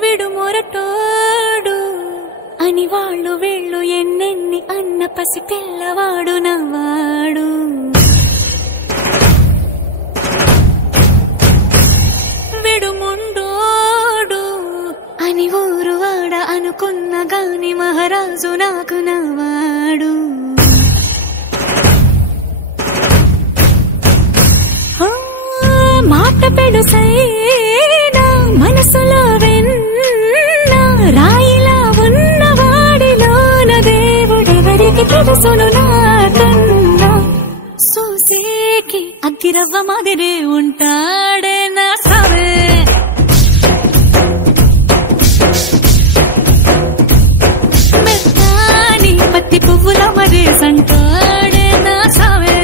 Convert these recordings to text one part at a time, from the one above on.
విడుమొరటోడు అని వాళ్ళు వీళ్ళు ఎన్నెన్ని అన్న పసి పిల్లవాడు నవ్వాడు. విడుముండోడు అని ఊరు వాడ అనుకున్న గాని మహారాజు నాకు నవ్వాడు. మాట పెడుసైనా మనసులో వెన్న రాయిలా ఉన్నవాడిలోన దేవుడెవరికి తెలుసును నాకన్నా. సూసేకి అగ్గిరవ్వ మాదిరి ఉంటాడే నా సావే. మెత్తాని పత్తి పువ్వుల మరి సంటాడే నా సావే.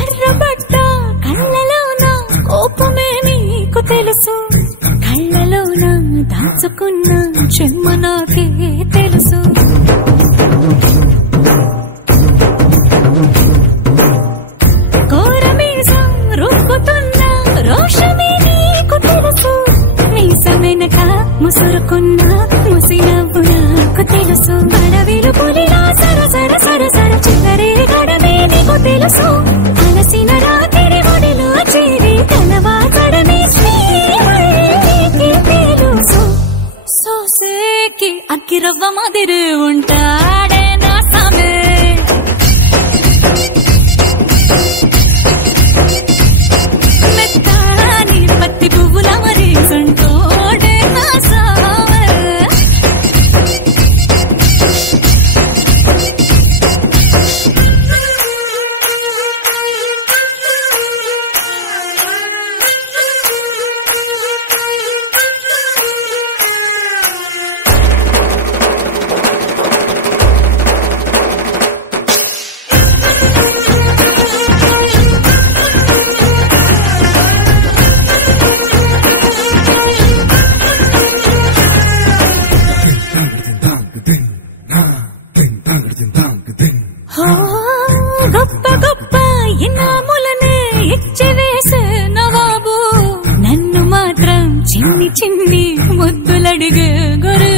ఎర్రబడ్డ కళ్ళలోన కోపమే నీకు తెలుసు, కళ్ళలోన దాచుకున్న చెమ్మ నాకే తెలుసు. కోరమీసం రుక్కుతున్న రోషమే నీకు తెలుసు, మీసం వెనక ముసురుకున్న ముసినవ్వు నాకు తెలుసు. అడవిలు పులిలా సరసర సరసర చిల్లరే గడమే నీకు తెలుసు, అలసిన రాత్రి ఒడిలో చేరి కలవాడమే శ్రీకి తెలుసు. సోసేకి అగ్గిరవ్వ మాదిరి ఉంటాడే నా సామే. మెత్తాని పత్తి పువ్వుల మరి సంటోడే నా సామే. గొప్ప గొప్ప ఇనాములనే ఇచ్చి వేసే నవాబు, నన్ను మాత్రం చిన్ని చిన్ని ముద్దులడిగే గురు.